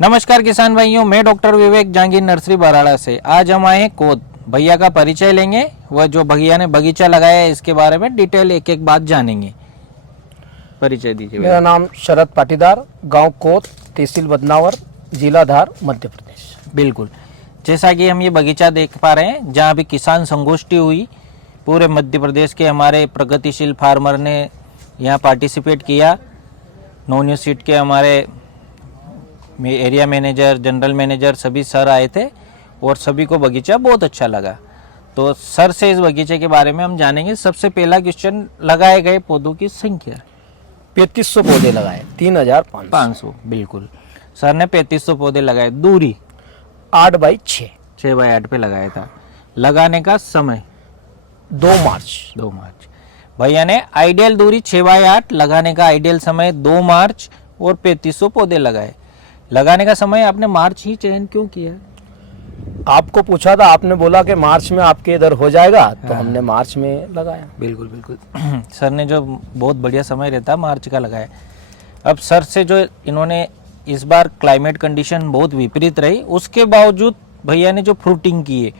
नमस्कार किसान भाइयों, मैं डॉक्टर विवेक जहांगीर नर्सरी बराड़ा से। आज हम आए हैं कोद। भैया का परिचय लेंगे, वह जो भैया ने बगीचा लगाया है इसके बारे में डिटेल एक एक बात जानेंगे। परिचय दीजिए। मेरा नाम शरद पाटीदार, गांव कोत, तहसील बदनावर, जिला धार, मध्य प्रदेश। बिल्कुल, जैसा कि हम ये बगीचा देख पा रहे हैं जहाँ अभी किसान संगोष्ठी हुई, पूरे मध्य प्रदेश के हमारे प्रगतिशील फार्मर ने यहाँ पार्टिसिपेट किया। नो न्यूज़ सीट के हमारे एरिया मैनेजर, जनरल मैनेजर सभी सर आए थे और सभी को बगीचा बहुत अच्छा लगा। तो सर से इस बगीचे के बारे में हम जानेंगे। सबसे पहला क्वेश्चन, लगाए गए पौधों की संख्या। 3500 पौधे लगाए, 3500। बिल्कुल, सर ने 3500 पौधे लगाए। दूरी 8 बाई 6, 6 बाई 8 पे लगाया था। लगाने का समय 2 मार्च। 2 मार्च। भैया ने आइडियल दूरी 6 बाई 8, लगाने का आइडियल समय 2 मार्च और 3500 पौधे लगाए। लगाने का समय आपने मार्च ही चयन क्यों किया? आपको पूछा था, आपने बोला कि मार्च में आपके इधर हो जाएगा, तो हमने मार्च में लगाया। बिल्कुल बिल्कुल सर ने जो बहुत बढ़िया समय रहता मार्च का लगाया। अब सर से जो इन्होंने इस बार क्लाइमेट कंडीशन बहुत विपरीत रही, उसके बावजूद भैया ने जो फ्रूटिंग की है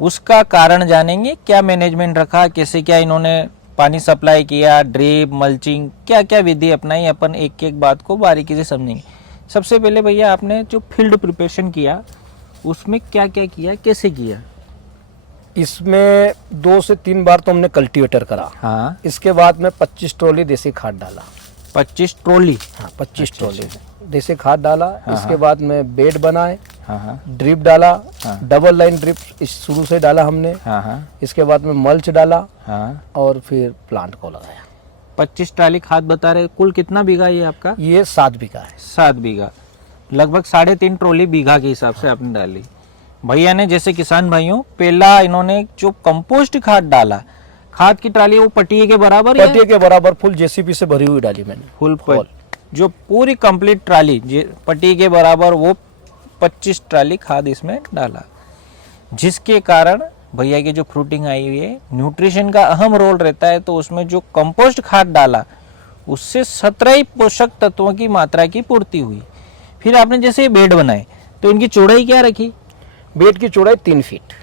उसका कारण जानेंगे। क्या मैनेजमेंट रखा, कैसे क्या इन्होंने पानी सप्लाई किया, ड्रिप, मल्चिंग, क्या क्या विधि अपनाई, अपन एक एक बात को बारीकी से समझेंगे। सबसे पहले भैया आपने जो फील्ड प्रिपरेशन किया उसमें क्या क्या किया, कैसे किया? इसमें 2 से 3 बार तो हमने कल्टीवेटर करा। हाँ। इसके बाद में 25 ट्रॉली देसी खाद डाला। 25 ट्रॉली? हाँ, 25 ट्रॉली देसी खाद डाला। इसके बाद में बेड बनाए। हाँ। ड्रिप डाला। डबल लाइन ड्रिप शुरू से डाला हमने। हाँ। इसके बाद में मल्च डाला। हाँ। और फिर प्लांट को लगाया। 25 ट्राली खाद बता रहे। कुल कितना बीघा ये आपका? ये 7 बीघा है। 7 बीघा, लगभग 3.5 ट्रॉली बीघा के हिसाब से आपने डाली। भैया ने जैसे किसान भाइयों, पहला इन्होंने जो कंपोस्ट खाद डाला, खाद की ट्राली वो पटिए के बराबर, पटिए के बराबर फुल जेसीबी से भरी हुई डाली मैंने। फुल जो पूरी कंप्लीट ट्राली पटिए के बराबर, वो 25 ट्राली खाद इसमें डाला, जिसके कारण भैया की जो फ्रूटिंग आई हुई है, न्यूट्रिशन का अहम रोल रहता है। तो उसमें जो कंपोस्ट खाद डाला उससे 17 पोषक तत्वों की मात्रा की पूर्ति हुई। फिर आपने जैसे बेड बनाए तो इनकी चौड़ाई क्या रखी? बेड की चौड़ाई 3 फीट।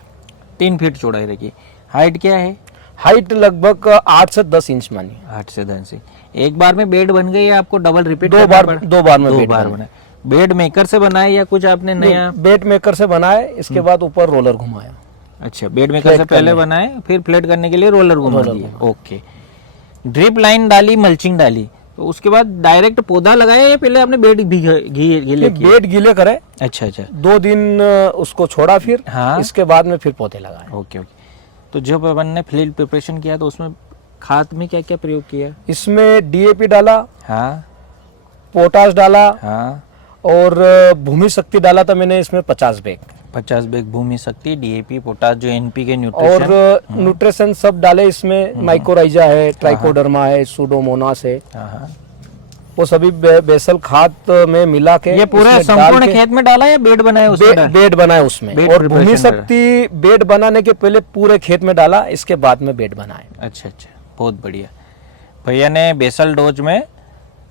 3 फीट चौड़ाई रखी। हाइट क्या है? हाइट लगभग 8 से 10 इंच मानी। 8 से 10 इंच। एक बार में बेड बन गई या आपको डबल रिपीट? 2 बार में बेड बना। बेड मेकर से बनाए या कुछ आपने नया? बेड मेकर से बनाए, इसके बाद ऊपर रोलर घुमाया। अच्छा, बेड मेकर से पहले बनाए, फिर फ्लैट करने के लिए रोलर घुमा दिया। ओके। ड्रिप लाइन डाली, मल्चिंग डाली, तो उसके बाद डायरेक्ट पौधा लगाया या पहले आपने बेड गीले किए? बेड गीले करे। अच्छा। 2 दिन उसको छोड़ा, फिर हाँ। इसके बाद में फिर पौधे लगाए। ओके। तो जब अपन ने फील्ड प्रिपरेशन किया तो उसमें खाद में क्या क्या प्रयोग किया? इसमें डीएपी डाला। हाँ। पोटाश डाला। हाँ। और भूमि शक्ति डाला था मैंने इसमें 50 बैग। 50 बैग भूमि शक्ति, डीएपी, पोटाश, जो एनपीके न्यूट्रिशन और न्यूट्रिशन सब डाले इसमें। माइकोराइजा है, ट्राइकोडर्मा है, सूडोमोनास है। वो सभी बेसल खाद में मिला के, ये पूरे संपूर्ण खेत में डाला या बेड बनाया उसमें? बेड बनाया उसमें। और भूमि शक्ति बेड बनाने के पहले पूरे खेत में डाला, इसके बाद में बेड बनाए। अच्छा, बहुत बढ़िया। भैया ने बेसल डोज में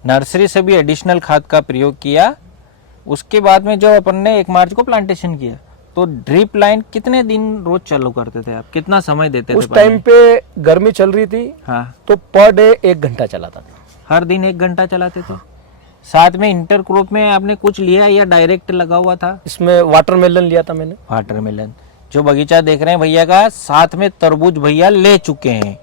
नर्सरी से भी एडिशनल खाद का प्रयोग किया। उसके बाद में जो अपन ने 1 मार्च को प्लांटेशन किया, तो ड्रिप लाइन कितने दिन रोज चालू करते थे आप? कितना समय देते थे? उस टाइम पे गर्मी चल रही थी। हाँ। तो पर डे 1 घंटा चलाता था। हर दिन 1 घंटा चलाते थे। साथ में इंटर क्रॉप में आपने कुछ लिया या डायरेक्ट लगा हुआ था? इसमें वाटरमेलन लिया था मैंने। वाटरमेलन, जो बगीचा देख रहे हैं भैया का, साथ में तरबूज भैया ले चुके हैं।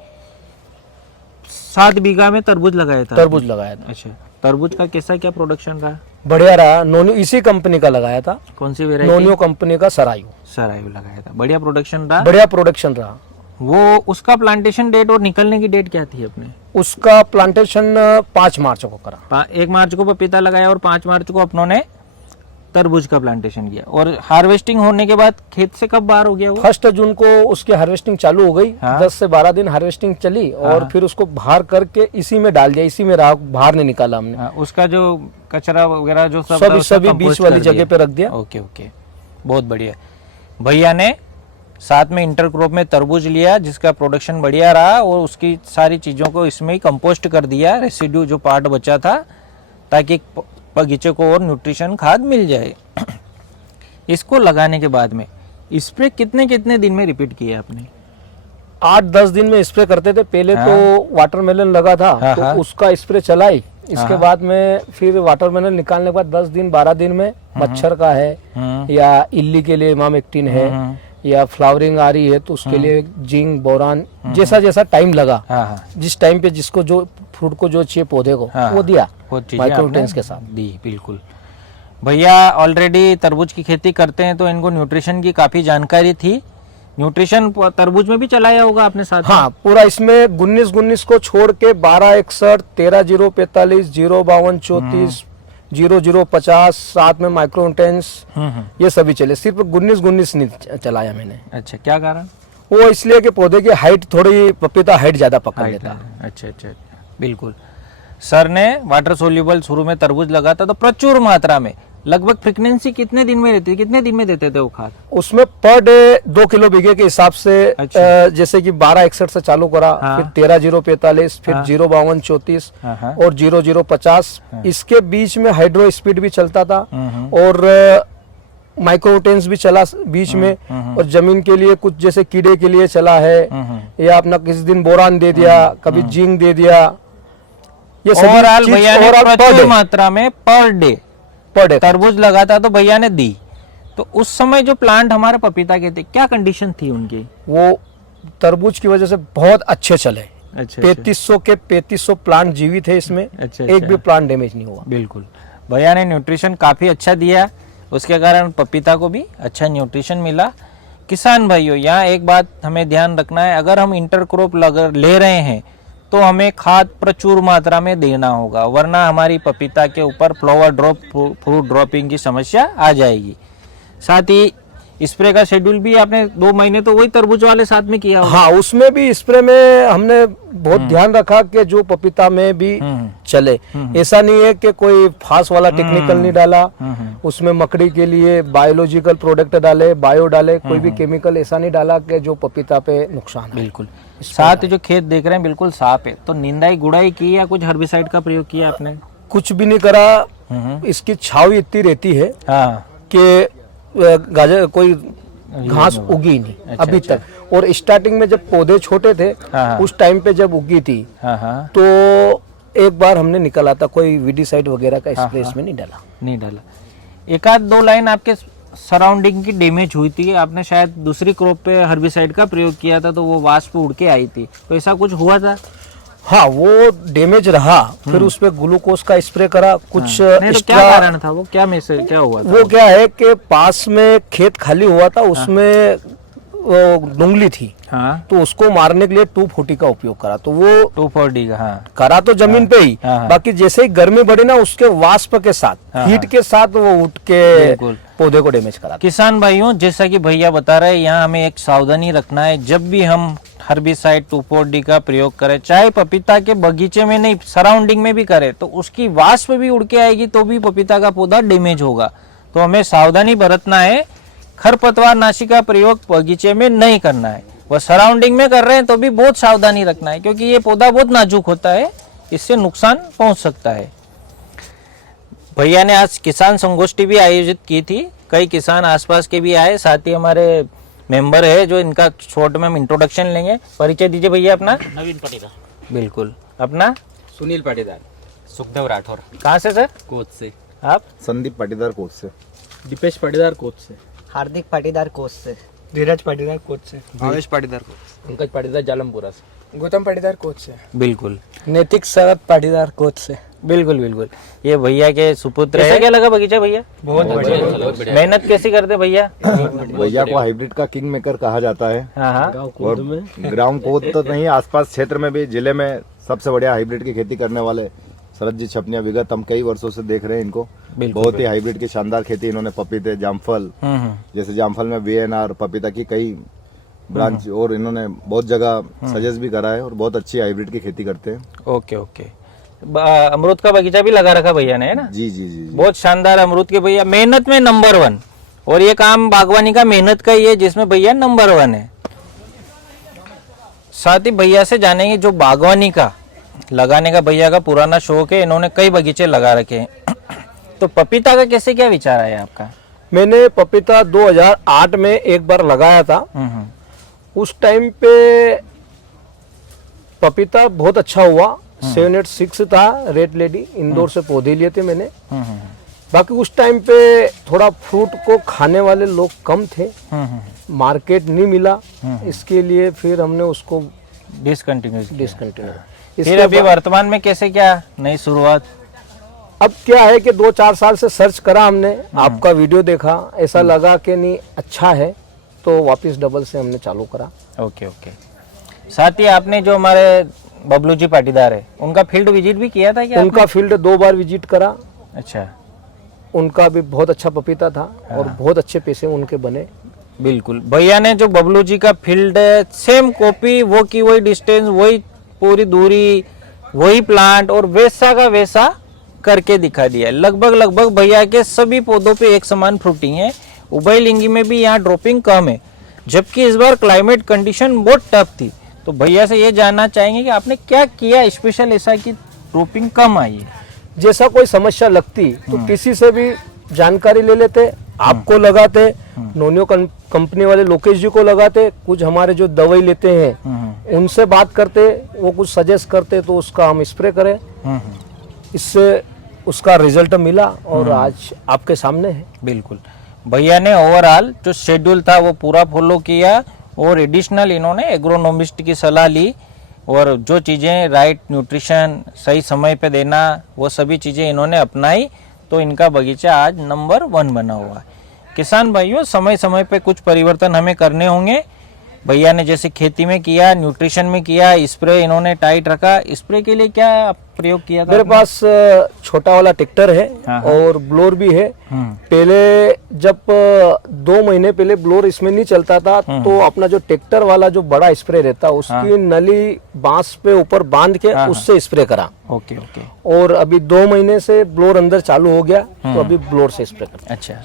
7 बीघा में तरबूज लगाया था? तरबूज लगाया था। अच्छा, तरबूज का कैसा क्या प्रोडक्शन रहा? बढ़िया रहा। नोनियो इसी कंपनी का लगाया था। कौन सी वेराइटी? नोनियो कंपनी का सरायू लगाया था। बढ़िया प्रोडक्शन रहा? बढ़िया प्रोडक्शन रहा। वो उसका प्लांटेशन डेट और निकलने की डेट क्या थी अपने? उसका प्लांटेशन 5 मार्च को करा। 1 मार्च को पपीता लगाया और 5 मार्च को अपनों ने तरबूज का प्लांटेशन किया। और हार्वेस्टिंग होने के बाद खेत से कब बाहर हो गया वो? 1 जून को उसकी हार्वेस्टिंग चालू हो गई। हाँ। 10 से 12 दिन हार्वेस्टिंग चली। और फिर उसको बाहर करके इसी में डाल दिया। इसी में रहा, बाहर नहीं निकाला हमने। उसका जो कचरा वगैरह जो सभी बीच वाली जगह पे रख दिया। ओके, बहुत बढ़िया। भैया ने साथ में इंटर क्रॉप में तरबूज लिया, जिसका प्रोडक्शन बढ़िया रहा, और उसकी सारी चीज़ों को इसमें ही कंपोस्ट कर दिया, रेसिड्यू जो पार्ट बचा था, ताकि बगीचे को और न्यूट्रिशन खाद मिल जाए। इसको लगाने के बाद में स्प्रे कितने कितने दिन में रिपीट किया आपने? 8-10 दिन में स्प्रे करते थे पहले। हाँ। तो वाटरमेलन लगा था हाँ, तो हाँ। उसका स्प्रे चलाई। इसके हाँ। बाद में फिर वाटरमेलन निकालने के बाद 10 दिन 12 दिन में मच्छर का है या इल्ली के लिए इमामेक्टिन है या फ्लावरिंग आ रही है तो उसके लिए जिंक बोरान, जैसा जैसा टाइम लगा, हाँ हाँ जिस टाइम पे जिसको जो फ्रूट को जो चाहिए पौधे को हाँ, वो दिया वो चीजें माइक्रोन्यूट्रिएंट्स आपने के साथ दी। बिल्कुल भैया ऑलरेडी तरबूज की खेती करते हैं तो इनको न्यूट्रिशन की काफी जानकारी थी। न्यूट्रिशन तरबूज में भी चलाया होगा आपने साथ में? हाँ, पूरा इसमें 19-19 को छोड़ के 1261, 13-045, 052, 34, 0050 साथ में माइक्रोन्यूट्रिएंट्स ये सभी चले। सिर्फ 19-19 नहीं चलाया मैंने। अच्छा, क्या कारण? वो इसलिए कि पौधे की हाइट थोड़ी, पपीता हाइट ज्यादा पकड़ लेता है। अच्छा अच्छा, बिल्कुल। सर ने वाटर सोल्यूबल शुरू में तरबूज लगा था तो प्रचुर मात्रा में, लगभग फ्रीक्वेंसी कितने दिन में रहती है, कितने दिन में देते थे वो खाद? उसमें पर डे 2 किलो बीघे के हिसाब से। अच्छा। जैसे कि 1261 से चालू करा, हाँ। फिर 13-045, फिर हाँ। 052, 34 हाँ। और 0050। इसके बीच में हाइड्रो स्पीड भी चलता था और माइक्रोन्यूट्रिएंट्स भी चला बीच में। और जमीन के लिए कुछ जैसे कीड़े के लिए चला है या अपना किसी दिन बोरान दे दिया, कभी जिंक दे दिया। ये सभी ओवरऑल चीज भैया ने overall per प्रचुर day- मात्रा में पर डे तरबूज लगाता तो भैया ने दी। तो उस समय जो प्लांट हमारे पपीता के थे, क्या कंडीशन थी उनकी? वो तरबूज की वजह से बहुत अच्छे चले। अच्छा 3500 के 3500 प्लांट जीवित है इसमें। अच्छा, एक भी प्लांट डैमेज नहीं हुआ। बिल्कुल, भैया ने न्यूट्रिशन काफ़ी अच्छा दिया, उसके कारण पपीता को भी अच्छा न्यूट्रिशन मिला। किसान भाइयों, यहाँ एक बात हमें ध्यान रखना है, अगर हम इंटरक्रॉप ले रहे हैं तो हमें खाद प्रचुर मात्रा में देना होगा, वरना हमारी पपीता के ऊपर फ्लावर ड्रॉप, फ्रूट ड्रॉपिंग की समस्या आ जाएगी। साथ ही स्प्रे का शेड्यूल भी आपने 2 महीने तो वही तरबूज वाले साथ में किया होगा। हाँ, उसमें भी स्प्रे में हमने बहुत ध्यान रखा कि जो पपीता में भी चले। ऐसा नहीं है कि कोई फास्ट वाला टेक्निकल नहीं डाला। उसमें मकड़ी के लिए बायोलॉजिकल प्रोडक्ट डाले, बायो डाले, कोई भी केमिकल ऐसा नहीं डाला कि जो पपीता पे नुकसान है। बिल्कुल। साथ जो खेत देख रहे हैं बिल्कुल साफ है, तो निंदाई गुड़ाई की या कुछ हर्बिसाइड का प्रयोग किया आपने? कुछ भी नहीं करा। इसकी छाव इतनी रहती है हाँ, कि गाजर कोई घास उगी नहीं अभी तक। और स्टार्टिंग में जब पौधे छोटे थे हाँ। उस टाइम पे जब उगी थी हाँ, तो एक बार हमने निकाला था, कोई वीडीसाइड वगैरह का स्प्रे इसमें नहीं डाला। नहीं डाला। एक आध 2 लाइन आपके सराउंडिंग की डैमेज हुई थी, आपने शायद दूसरी क्रॉप पे हर्बिसाइड का प्रयोग किया था तो वो वाष्प उड़ के आई थी, तो ऐसा कुछ हुआ था? हाँ, वो डैमेज रहा। फिर उस पे ग्लूकोज का स्प्रे करा कुछ। नहीं तो क्या कारण था वो, क्या मैसेज क्या हुआ था? वो क्या है कि पास में खेत खाली हुआ था, उसमें डुंगली थी। हाँ, तो उसको मारने के लिए 240 का उपयोग करा। तो वो 240 का। हाँ करा तो जमीन पे ही, हाँ। बाकी जैसे ही गर्मी बढ़ी ना उसके वाष्प के साथ, हाँ। हीट के साथ वो उठ के बिल्कुल। पौधे को डैमेज करा। किसान भाइयों, जैसा कि भैया बता रहे हैं, यहाँ हमें एक सावधानी रखना है। जब भी हम हर्बिसाइड 2,4-D का प्रयोग करें, चाहे पपीता के बगीचे में नहीं, सराउंडिंग में भी करें, तो उसकी वाष्प भी उड़ के आएगी तो भी पपीता का पौधा डैमेज होगा। तो हमें सावधानी बरतना है। खरपतवार नाशी का प्रयोग बगीचे में नहीं करना है। वह सराउंडिंग में कर रहे हैं तो भी बहुत सावधानी रखना है, क्योंकि ये पौधा बहुत नाजुक होता है, इससे नुकसान पहुंच सकता है। भैया ने आज किसान संगोष्ठी भी आयोजित की थी, कई किसान आसपास के भी आए, साथ ही हमारे मेंबर है जो इनका शॉर्ट में हम इंट्रोडक्शन लेंगे। परिचय दीजिए भैया अपना। नवीन पाटीदार। बिल्कुल, अपना? सुनील पाटीदार। सुखदेव राठौर। कहाँ से सर कोच से। आप? संदीप पाटीदार कोच से। दीपेश पाटीदार कोच से। हार्दिक पाटीदार कोच से। धीरज पाटीदार कोच से। भावेश पाटीदार कोच। पंकज पाटीदार जालमपुरा से। गौतम पाटीदार कोच से। बिल्कुल नैतिक शरद पाटीदार कोच से। बिल्कुल बिल्कुल, ये भैया के सुपुत्र है। क्या लगा बगीचा भैया? बहुत बढ़िया। मेहनत कैसी करते भैया? भैया को हाइब्रिड का किंग मेकर कहा जाता है। हाँ, और ग्राम कोद तो नहीं, आसपास क्षेत्र में भी, जिले में सबसे बढ़िया हाइब्रिड की खेती करने वाले शरद जी छपनिया विगत हम कई वर्षों से देख रहे हैं इनको। बहुत ही हाइब्रिड की शानदार खेती इन्होंने पपीते, जामफल, जैसे जामफल में VNR पपीता की कई ब्रांच और इन्होंने बहुत जगह सजेस्ट भी करा है और बहुत अच्छी हाइब्रिड की खेती करते हैं। Okay okay. अमरूद का बगीचा भी लगा रखा भैया ने, है ना? जी जी जी, जी। बहुत शानदार अमरूद के भैया, मेहनत में नंबर 1। और ये काम बागवानी का मेहनत का ही है जिसमें भैया नंबर 1 है। साथ ही भैया से जानेंगे जो बागवानी का लगाने का भैया का पुराना शौक है, इन्होंने कई बगीचे लगा रखे हैं। तो पपीता का कैसे क्या विचार आया आपका? मैंने पपीता 2008 में एक बार लगाया था। हम्म, उस टाइम पे पपीता बहुत अच्छा हुआ। 786 था, रेड लेडी, इंदौर से पौधे लिए थे मैंने। हम्म, बाकी उस टाइम पे थोड़ा फ्रूट को खाने वाले लोग कम थे, मार्केट नहीं मिला, इसके लिए फिर हमने उसको डिसकंटिन्यू डिसकंटिन्यू। फिर अभी वर्तमान में कैसे क्या नई शुरुआत? अब क्या है कि 2-4 साल से सर्च करा हमने, आपका वीडियो देखा, ऐसा लगा कि नहीं अच्छा है, तो वापस डबल से हमने चालू करा। Okay okay. साथ ही आपने जो हमारे बबलू जी पाटीदार है उनका फील्ड विजिट भी किया था क्या? उनका फील्ड 2 बार विजिट करा। अच्छा, उनका भी बहुत अच्छा पपीता था और बहुत अच्छे पैसे उनके बने। बिल्कुल। भैया ने जो बबलू जी का फील्ड है सेम कॉपी, वो की वही डिस्टेंस, वही पूरी दूरी, वही प्लांट और वैसा का वैसा करके दिखा दिया है। लगभग भैया के सभी पौधों पे एक समान फ्रूटिंग है। उभयलिंगी में भी यहाँ ड्रॉपिंग कम है, जबकि इस बार क्लाइमेट कंडीशन बहुत टफ थी। तो भैया से ये जानना चाहेंगे कि आपने क्या किया स्पेशल ऐसा कि ड्रॉपिंग कम आई है? जैसा कोई समस्या लगती तो किसी से भी जानकारी ले लेते, आपको लगाते, नोनियो कंपनी वाले लोकेश जी को लगाते, कुछ हमारे जो दवाई लेते हैं उनसे बात करते, वो कुछ सजेस्ट करते तो उसका हम स्प्रे करें। इससे उसका रिजल्ट मिला और आज आपके सामने है। बिल्कुल। भैया ने ओवरऑल जो शेड्यूल था वो पूरा फॉलो किया और एडिशनल इन्होंने एग्रोनोमिस्ट की सलाह ली और जो चीज़ें राइट न्यूट्रिशन सही समय पे देना वो सभी चीज़ें इन्होंने अपनाई, तो इनका बगीचा आज नंबर 1 बना हुआ है। किसान भाइयों, समय समय पे कुछ परिवर्तन हमें करने होंगे। भैया ने जैसे खेती में किया, न्यूट्रिशन में किया, स्प्रे इन्होंने टाइट रखा। स्प्रे के लिए क्या प्रयोग किया था? मेरे पास छोटा वाला ट्रैक्टर है हाँ। और ब्लोर भी है। पहले जब 2 महीने पहले ब्लोर इसमें नहीं चलता था तो अपना जो ट्रैक्टर वाला जो बड़ा स्प्रे रहता उसकी नली बांस पे ऊपर बांध के उससे स्प्रे करा। Okay okay. और अभी 2 महीने से ब्लोर अंदर चालू हो गया तो अभी ब्लोर से स्प्रे करता। अच्छा,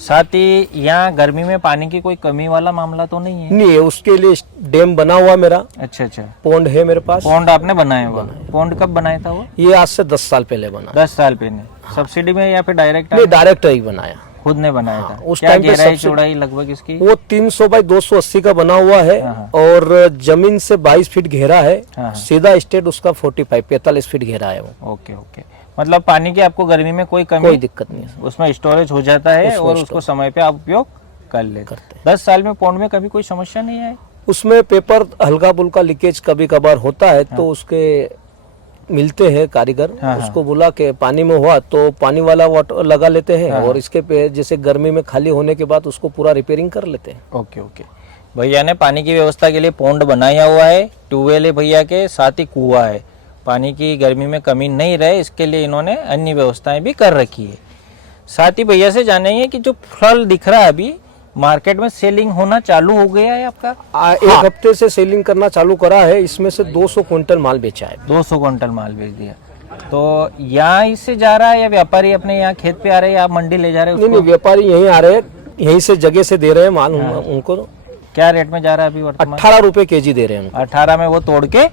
साथ ही यहाँ गर्मी में पानी की कोई कमी वाला मामला तो नहीं है? नहीं है, उसके लिए डैम बना हुआ मेरा, अच्छा अच्छा। पौंड है मेरे पास। पौंड आपने बनाया हुआ? पौंड कब बनाया था वो? ये आज से 10 साल पहले बना। 10 साल पहले। सब्सिडी में या फिर डायरेक्ट? नहीं, डायरेक्ट ही बनाया, खुद ने बनाया था। उस क्या टाइम पे गहराई सबसे- चौड़ाई लगभग इसकी? वो 300 बाई 280 का बना हुआ है और जमीन से 22 फीट घेरा है। सीधा स्टेट उसका 45 फीट घेरा है वो। Okay okay. मतलब पानी की आपको गर्मी में कोई कमी? कोई दिक्कत नहीं है, उसमें स्टोरेज हो जाता है उसमें और उसको समय पे आप उपयोग कर लेते करते हैं। 10 साल में पौंड में कभी कोई समस्या नहीं आई? उसमें पेपर हल्का फुल्का लीकेज कभी कभार होता है तो उसके मिलते हैं कारीगर, उसको बोला कि पानी में हुआ तो पानी वाला वाटर लगा लेते हैं और इसके पे जैसे गर्मी में खाली होने के बाद उसको पूरा रिपेयरिंग कर लेते हैं। Okay okay. भैया ने पानी की व्यवस्था के लिए पौंड बनाया हुआ है, ट्यूबवेल है भैया के, साथ ही कुआं है। पानी की गर्मी में कमी नहीं रहे इसके लिए इन्होंने अन्य व्यवस्थाएं भी कर रखी है। साथ ही भैया से जानेंगे कि जो फल दिख रहा है अभी मार्केट में सेलिंग होना चालू हो गया है आपका? 1 हफ्ते से सेलिंग करना चालू करा है, इसमें से 200 क्विंटल माल बेचा है। 200 क्विंटल माल बेच दिया। तो यहाँ इससे जा रहा है या व्यापारी अपने यहाँ खेत पे आ रहे हैं या आप मंडी ले जा रहे नहीं हो? नहीं, व्यापारी यहीं आ रहे हैं, यहीं से जगह से दे रहे हैं माल उनको। क्या रेट में जा रहा है अभी वर्तमान? 18 रुपए केजी दे रहे हैं उनको। 18 में वो तोड़ के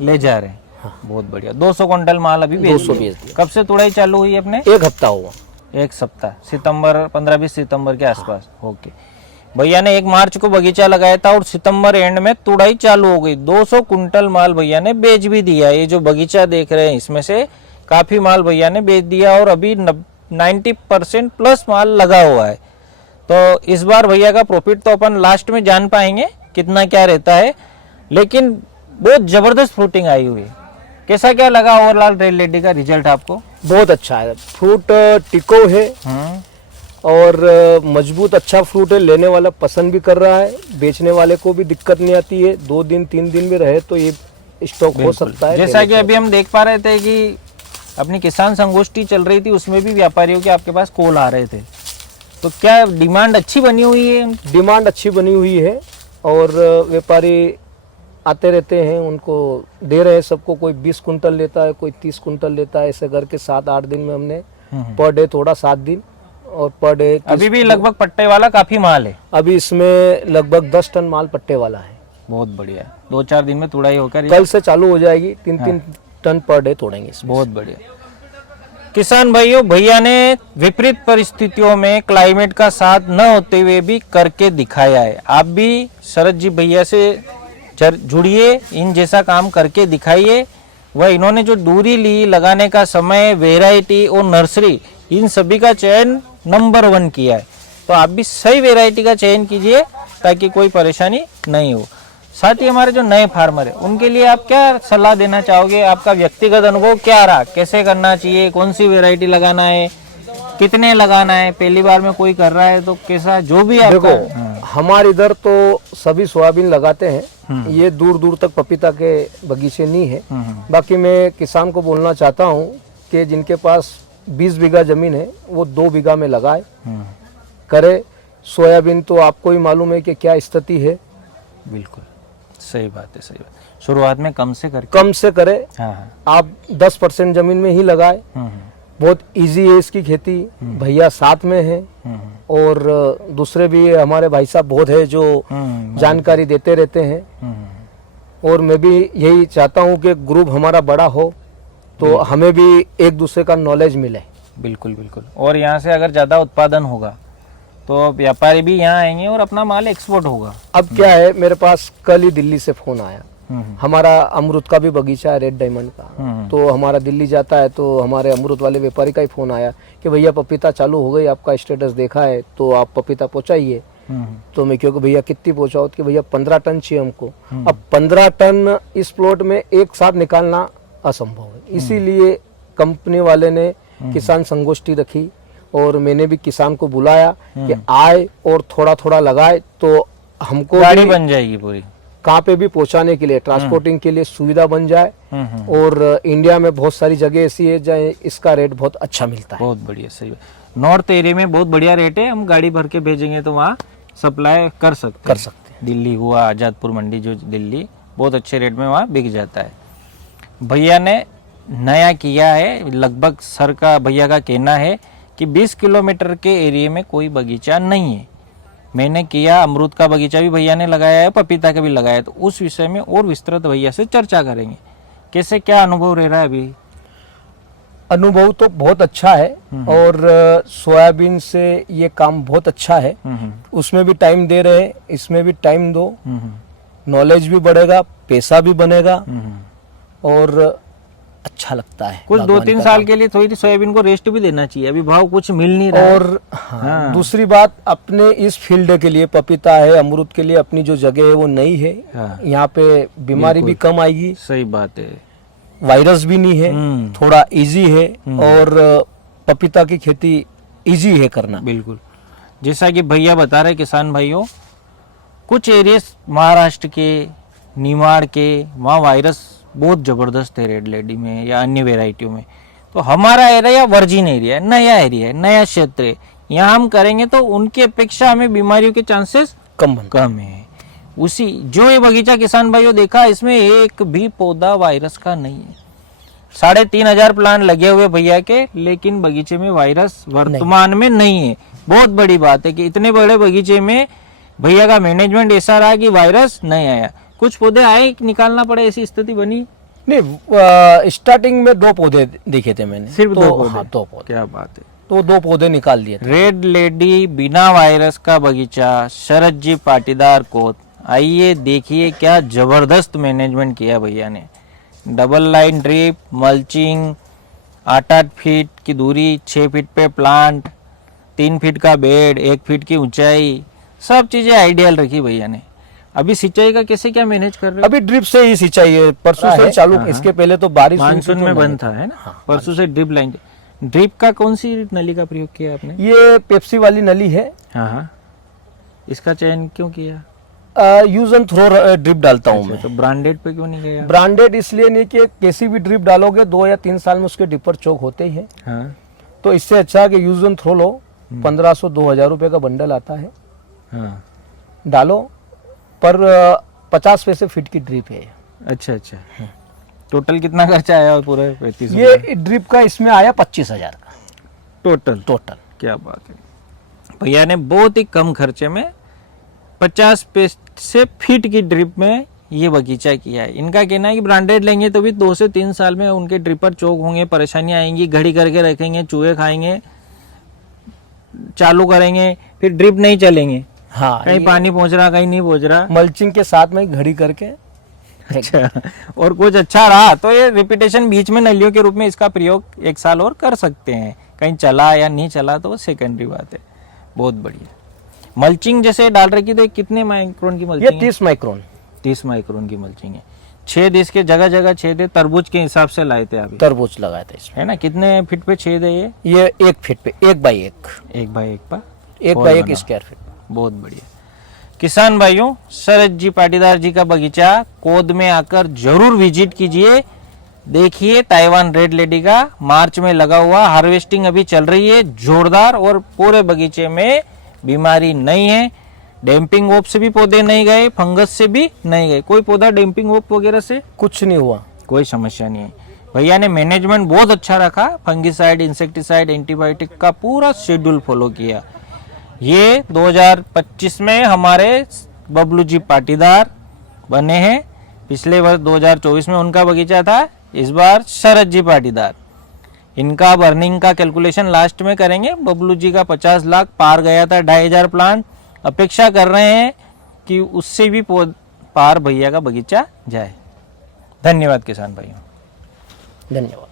ले जा रहे हैं। बहुत बढ़िया। 200 क्विंटल माल अभी बेच 200 दिया। बेच दिया। कब से तुड़ाई चालू हुई अपने? 1 हफ्ता हुआ। 1 सप्ताह, सितंबर 15-20 सितंबर के आसपास। ओके। भैया ने 1 मार्च को बगीचा लगाया था और सितंबर एंड में तुड़ाई चालू हो गई। 200 कुंटल माल भैया ने बेच भी दिया। ये जो बगीचा देख रहे हैं इसमें से काफी माल भैया ने बेच दिया और अभी 90% प्लस माल लगा हुआ है। तो इस बार भैया का प्रॉफिट तो अपन लास्ट में जान पाएंगे कितना क्या रहता है, लेकिन बहुत जबरदस्त फ्रूटिंग आई हुई है। कैसा क्या लगा ओवरऑल रेड लेडी का रिजल्ट आपको? बहुत अच्छा है, फ्रूट टिको है और मजबूत अच्छा फ्रूट है, लेने वाला पसंद भी कर रहा है, बेचने वाले को भी दिक्कत नहीं आती है। 2 दिन 3 दिन में रहे तो ये स्टॉक हो सकता है। जैसा कि अभी हम देख पा रहे थे कि अपनी किसान संगोष्ठी चल रही थी, उसमें भी व्यापारियों के आपके पास कॉल आ रहे थे, तो क्या डिमांड अच्छी बनी हुई है? डिमांड अच्छी बनी हुई है और व्यापारी आते रहते हैं, उनको दे रहे हैं सबको। कोई 20 कुंटल लेता है, कोई 30 कुंटल लेता है, ऐसे करके 7-8 दिन में हमने पर डे थोड़ा 7 दिन और पर डे। अभी भी लगभग पट्टे वाला काफी माल है? अभी इसमें लगभग 10 टन माल पट्टे वाला है। बहुत बढ़िया। 2-4 दिन में तुड़ाई होकर कल से चालू हो जाएगी, 3-3 टन पर डे तोड़ेंगे इसमें। बहुत बढ़िया। किसान भाइयों, भैया ने विपरीत परिस्थितियों में क्लाइमेट का साथ न होते हुए भी करके दिखाया है। आप भी शरद जी भैया से जुड़िए, इन जैसा काम करके दिखाइए। वह इन्होंने जो दूरी ली, लगाने का समय, वेराइटी और नर्सरी, इन सभी का चयन नंबर 1 किया है। तो आप भी सही वेराइटी का चयन कीजिए ताकि कोई परेशानी नहीं हो। साथ ही हमारे जो नए फार्मर है उनके लिए आप क्या सलाह देना चाहोगे? आपका व्यक्तिगत अनुभव क्या रहा? कैसे करना चाहिए? कौन सी वेराइटी लगाना है? कितने लगाना है? पहली बार में कोई कर रहा है तो कैसा, जो भी आपका। देखो, हमारे इधर तो सभी सोयाबीन लगाते हैं। ये दूर दूर तक पपीता के बगीचे नहीं है। बाकी मैं किसान को बोलना चाहता हूँ कि जिनके पास 20 बीघा जमीन है वो 2 बीघा में लगाए, करे। सोयाबीन तो आपको ही मालूम है कि क्या स्थिति है। बिल्कुल सही बात है, सही बात। शुरुआत में कम से करके, कम से करे। हाँ, आप 10% जमीन में ही लगाए। बहुत इजी है इसकी खेती। भैया साथ में है और दूसरे भी हमारे भाई साहब बहुत है जो जानकारी देते रहते हैं। और मैं भी यही चाहता हूँ कि ग्रुप हमारा बड़ा हो तो हमें भी एक दूसरे का नॉलेज मिले। बिल्कुल बिल्कुल। और यहाँ से अगर ज़्यादा उत्पादन होगा तो व्यापारी भी यहाँ आएंगे और अपना माल एक्सपोर्ट होगा। अब क्या है, मेरे पास कल ही दिल्ली से फोन आया। हमारा अमरूद का भी बगीचा है, रेड डायमंड का। तो हमारा दिल्ली जाता है तो हमारे अमरूद वाले व्यापारी का ही फोन आया कि भैया पपीता चालू हो गई, आपका स्टेटस देखा है तो आप पपीता पहुंचाइए। तो मैं क्योंकि भैया कितनी पहुंचाओ कि भैया 15 टन चाहिए हमको। अब 15 टन इस प्लॉट में एक साथ निकालना असंभव है, इसीलिए कंपनी वाले ने किसान संगोष्ठी रखी और मैंने भी किसान को बुलाया कि आए और थोड़ा थोड़ा लगाए तो हमको गाड़ी बन जाएगी पूरी, कहाँ पे भी पहुंचाने के लिए, ट्रांसपोर्टिंग के लिए सुविधा बन जाए। और इंडिया में बहुत सारी जगह ऐसी है जहाँ इसका रेट बहुत अच्छा मिलता है। बहुत बढ़िया, सही बात। नॉर्थ एरिया में बहुत बढ़िया रेट है, हम गाड़ी भर के भेजेंगे तो वहाँ सप्लाई कर सकते हैं। दिल्ली हुआ, आजादपुर मंडी जो दिल्ली, बहुत अच्छे रेट में वहाँ बिक जाता है। भैया ने नया किया है, लगभग सर का भैया का कहना है कि 20 किलोमीटर के एरिया में कोई बगीचा नहीं है। मैंने किया, अमरूद का बगीचा भी भैया ने लगाया है, पपीता का भी लगाया है। तो उस विषय में और विस्तृत भैया से चर्चा करेंगे। कैसे क्या अनुभव रह रहा है अभी? अनुभव तो बहुत अच्छा है और सोयाबीन से ये काम बहुत अच्छा है। उसमें भी टाइम दे रहे हैं, इसमें भी टाइम दो, नॉलेज भी बढ़ेगा, पैसा भी बनेगा और अच्छा लगता है। कुछ 2-3 साल के लिए थोड़ी सोयाबीन को रेस्ट भी देना चाहिए, अभी भाव कुछ मिल नहीं रहा है। और दूसरी बात, अपने इस फील्ड के लिए पपीता है, अमरूद के लिए अपनी जो जगह है वो नई है। यहाँ पे बीमारी भी कम आएगी। सही बात है। वायरस भी नहीं है, थोड़ा इजी है और पपीता की खेती इजी है करना। बिल्कुल, जैसा कि भैया बता रहे किसान भाइयों, कुछ एरिया महाराष्ट्र के, निमाड़ के, वहाँ वायरस बहुत जबरदस्त है रेड लेडी में या अन्य वेराइटियों में। तो हमारा एरिया वर्जिन एरिया है, नया एरिया है, नया क्षेत्र है। यहाँ हम करेंगे तो उनकी अपेक्षा हमें बीमारियों के चांसेस कम है। उसी जो ये बगीचा किसान भाइयों देखा, इसमें एक भी पौधा वायरस का नहीं है। 3,500 प्लांट लगे हुए भैया के, लेकिन बगीचे में वायरस वर्तमान में नहीं है। बहुत बड़ी बात है कि इतने बड़े बगीचे में भैया का मैनेजमेंट ऐसा रहा कि वायरस नहीं आया। कुछ पौधे आए, निकालना पड़े, ऐसी स्थिति बनी नहीं। स्टार्टिंग में 2 पौधे देखे थे मैंने, सिर्फ तो 2 पौधे। हाँ, 2 पौधे। क्या बात है। तो 2 पौधे निकाल दिए थे। रेड लेडी बिना वायरस का बगीचा, शरद जी पाटीदार कोत। आइए देखिए क्या जबरदस्त मैनेजमेंट किया भैया ने। Double line drip, mulching, 8-8 feet की दूरी, 6 फीट पे प्लांट, 3 फीट का बेड, 1 फीट की ऊंचाई, सब चीजें आइडियल रखी भैया ने। अभी सिंचाई का कैसे क्या मैनेज कर रहे हो? अभी ड्रिप से ही सिंचाई है, परसों से चालू। इसके पहले तो बारिश मानसून में बंद था, है ना? परसों से ड्रिप लाइन। ड्रिप का कौन सी नली का प्रयोग किया आपने? ये पेप्सी वाली नली है। हाँ, इसका चयन क्यों किया? यूज एंड थ्रो ड्रिप डालता हूँ मैं। तो ब्रांडेड पे क्यों नहीं गया? ब्रांडेड इसलिए नहीं कि कैसी भी ड्रिप डालोगे 2 या 3 साल में उसके डिपर चौक होते ही हैं। हाँ, तो इससे अच्छा है कि यूज एंड थ्रो लो। 1500-2000 रुपए का बंडल आता है, हाँ। डालो। पर 50 पैसे फीट की ड्रिप है। अच्छा। टोटल कितना खर्चा आया पूरा? 35। ये ड्रिप का इसमें आया 25,000 का टोटल। क्या बात है। भैया ने बहुत ही कम खर्चे में 50 पैसे फीट की ड्रिप में ये बगीचा किया है। इनका कहना है कि ब्रांडेड लेंगे तो भी 2 से 3 साल में उनके ड्रिपर चौक होंगे, परेशानियां आएंगी, घड़ी करके रखेंगे, चूहे खाएंगे, चालू करेंगे फिर ड्रिप नहीं चलेंगे, हाँ, कहीं पानी पहुंच रहा कहीं नहीं पहुंच रहा। मल्चिंग के साथ में घड़ी करके अच्छा, और कुछ अच्छा रहा तो ये रिपीटेशन बीच में नलियों के रूप में इसका प्रयोग 1 साल और कर सकते हैं। कहीं चला या नहीं चला तो वो सेकेंडरी बात है। बहुत बढ़िया। मल्चिंग जैसे डाल रखी तो ये कितने माइक्रोन की ये मल्चिंग है? 30 माइक्रोन 30 माइक्रोन की मल्चिंग है। छेद इसके जगह जगह छेद है, तरबूज के हिसाब से लाए थे अभी, तरबूज लगाए थे इसमें। है ना? कितने फीट पे छेद है ये? ये 1 फीट पे 1 बाई 1 1 बाई 1 पर 1 और बाई 1 बना। Square feet. बहुत बढ़िया। किसान भाइयों, शरद जी पाटीदार जी का बगीचा कोद में आकर जरूर विजिट कीजिए। देखिए ताइवान रेड लेडी का मार्च में लगा हुआ, हार्वेस्टिंग अभी चल रही है जोरदार, और पूरे बगीचे में बीमारी नहीं है। डैम्पिंग ओप से भी पौधे नहीं गए, फंगस से भी नहीं गए। कोई पौधा डैम्पिंग ओप वगैरह से कुछ नहीं हुआ, कोई समस्या नहीं है। भैया ने मैनेजमेंट बहुत अच्छा रखा, फंगिसाइड, इंसेक्टिसाइड, एंटीबायोटिक का पूरा शेड्यूल फॉलो किया। ये 2025 में हमारे बबलू जी पाटीदार बने हैं। पिछले वर्ष 2024 में उनका बगीचा था, इस बार शरद जी पाटीदार। इनका बर्निंग का कैलकुलेशन लास्ट में करेंगे। बबलू जी का 50 लाख पार गया था, 2500 प्लांट। अपेक्षा कर रहे हैं कि उससे भी पार भैया का बगीचा जाए। धन्यवाद किसान भाइयों। धन्यवाद।